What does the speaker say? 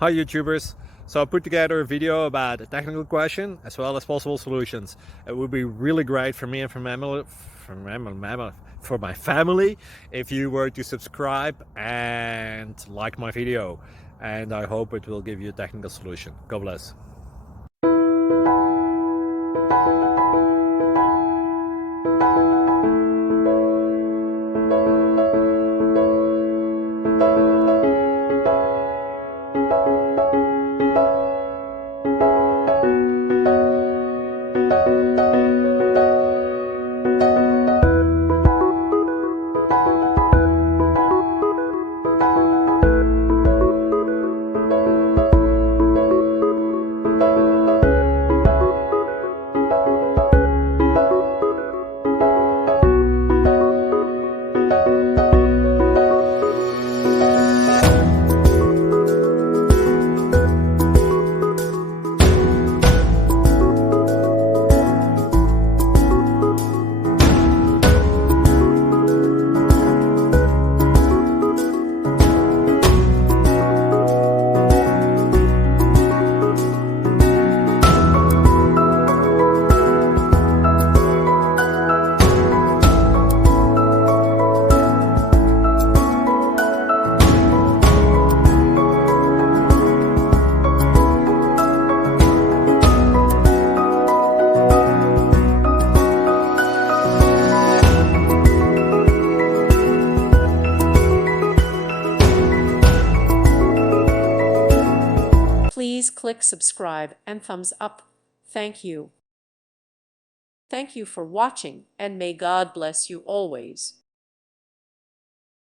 Hi YouTubers! So I put together a video about a technical question as well as possible solutions. It would be really great for me and for my family if you were to subscribe and like my video, and I hope it will give you a technical solution. God bless. Please click subscribe and thumbs up. Thank you. Thank you for watching, and may God bless you always.